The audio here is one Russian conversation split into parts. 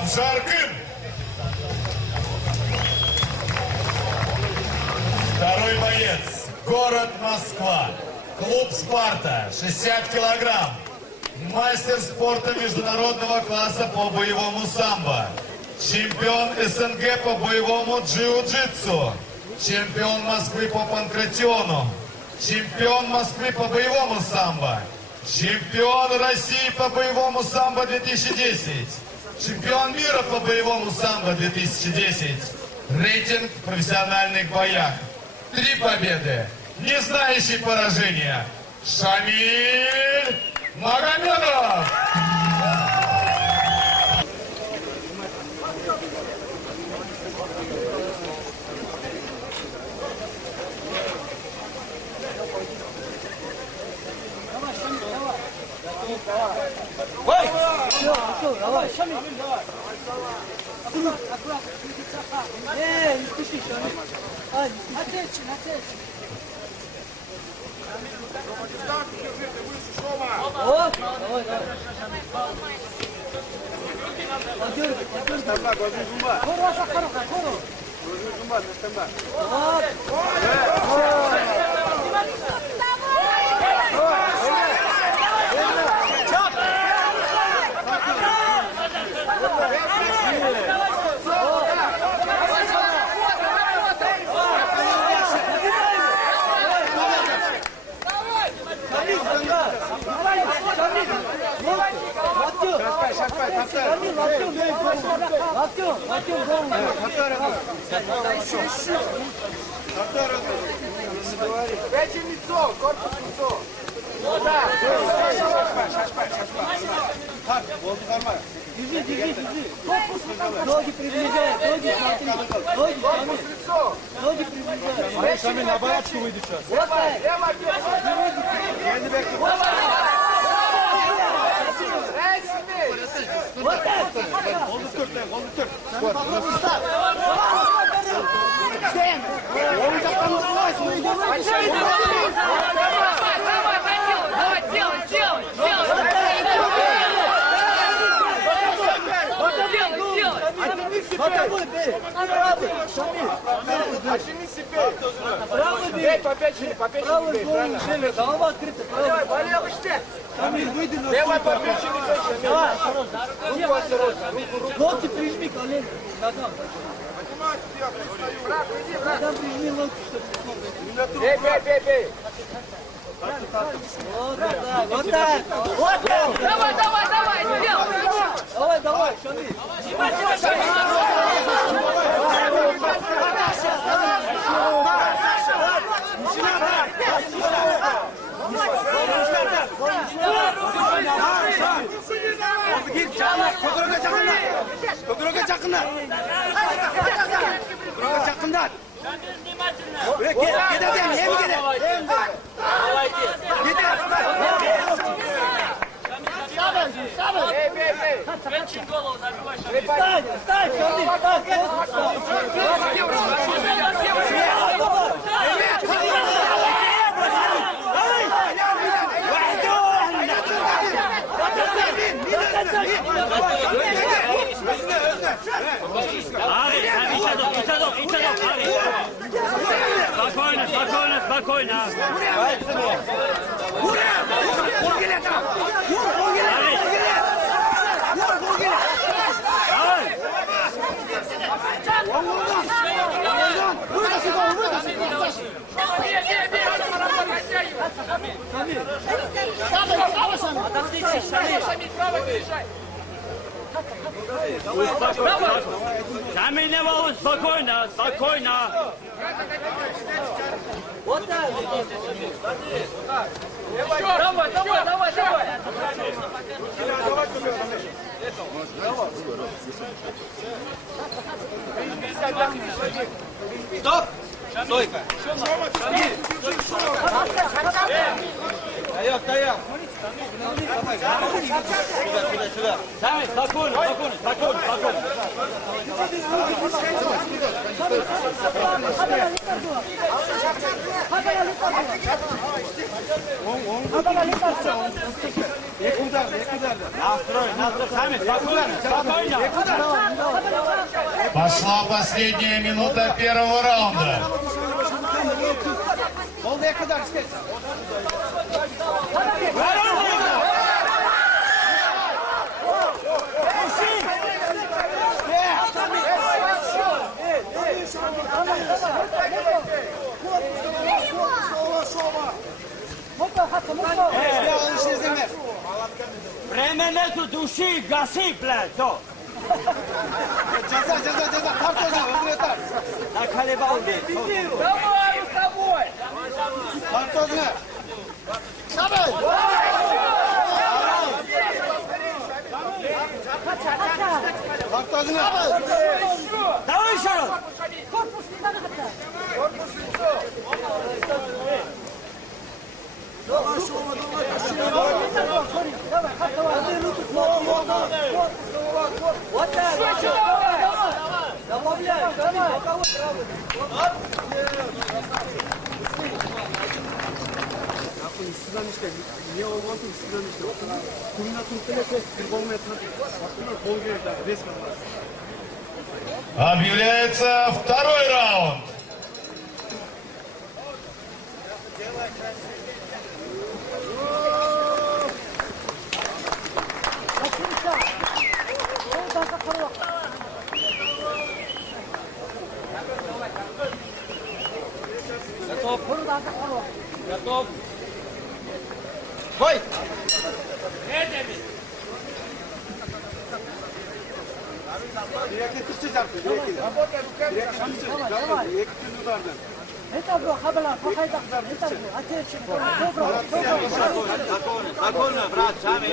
Авжаркин. Второй боец. Город Москва. Клуб «Спарта». 60 килограмм. Мастер спорта международного класса по боевому самбо. Чемпион СНГ по боевому джиу-джитсу. Чемпион Москвы по панкратиону. Чемпион Москвы по боевому самбо. Чемпион России по боевому самбо 2010. Чемпион мира по боевому самбо 2010. Рейтинг в профессиональных боях. 3 победы. Не знающий поражения. Шамиль Магомедов. Давай, Шамиль, давай. Аккуратно, не спеши, Шамиль. Отечен. Вот, давай. Дайте лицо, корпус лицо. Вот так. Держи. Ноги приближай, корпус лицо. Ноги приближай. Шамиль, на оборотку выйдет сейчас. Вот так. Вот так. Правый бей. По печени, бей, правильно? Голова открыта. Давай, по левой штек. Левой по печени тоже. Давай, осторожно. Локти прижми, колени. Ногам. Ногам прижми локти, чтобы не смотреть. Бей. Вот так. Давай, Шамиль. Кудурга жақындар. Бей. Очень голову забивай, Шамиль. Встань, Спокойно. Шамиль, не волнуйся, спокойно. Вот так. Давай. Стоп! Стойка! Шамиль! Стоять! Самый, спокойно. Настрой, спокойно. Пошла последняя минута первого раунда. Время нету души, гаси, блядь, все. Наколебал, блядь. Давай, с тобой! Давай еще раз. Объявляется второй раунд. Готов. Бой! Спокойно, брат, сами.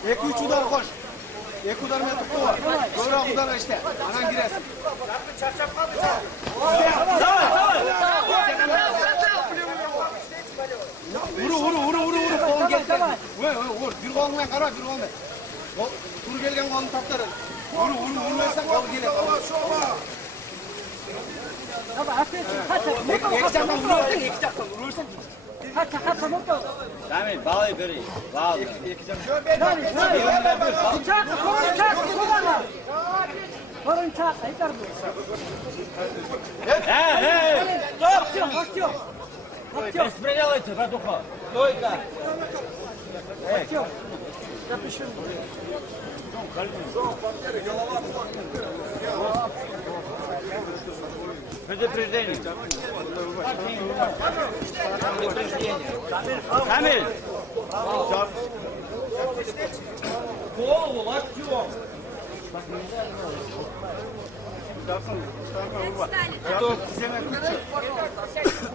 Екі үч удар қош. Екі удармен тұқты бар. Көбірек ударға іште. Анан кіресің. Ұры. Қолын келді. Ұр. Bir қолыңмен қара, bir қолыңмен. Тұр келген қолын таптары. Ұры өрсен қолы келеді. Екі жақтан ұрырсың. Сами, балы бери. Балы. Беспределайте, братуха. Стойка. Предупреждение. Камиль. Голову локтем.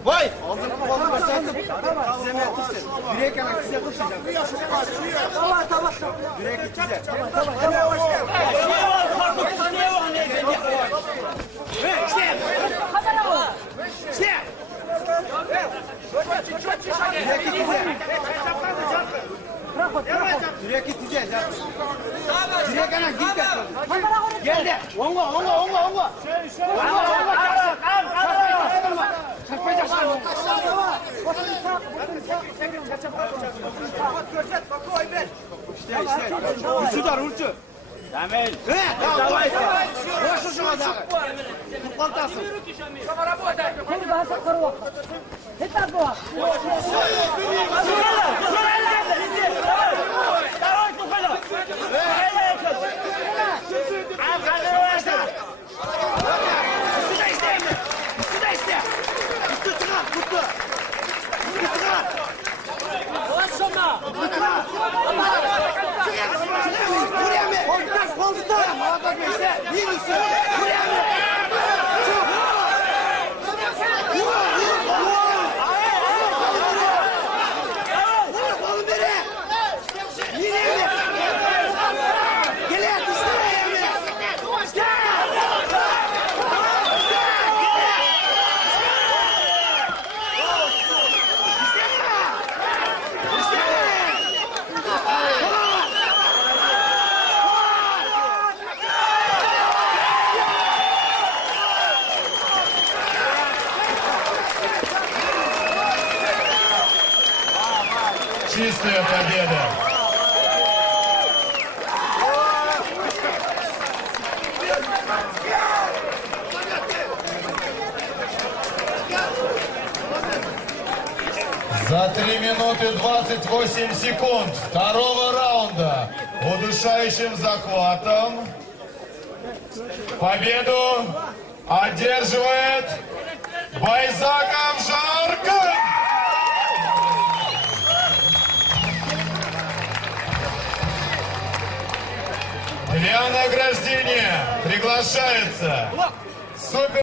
Бой! Алдыңғы қолын басатып, тіземе түстен. Бір-екі ана тізе қылсын. Бір-екі тізе. Бір-екі тізе. Бір-екі ана гилді. Geldi. Onga. Çarpmayacaksın. İşte. Üç udar, uçu. Камиль. Давай. Boşu şuna da. Tutmaltasın. Чистая победа. За 3 минуты 28 секунд второго раунда удушающим захватом победу одерживает Байзаков Жарков. Для награждения приглашается супер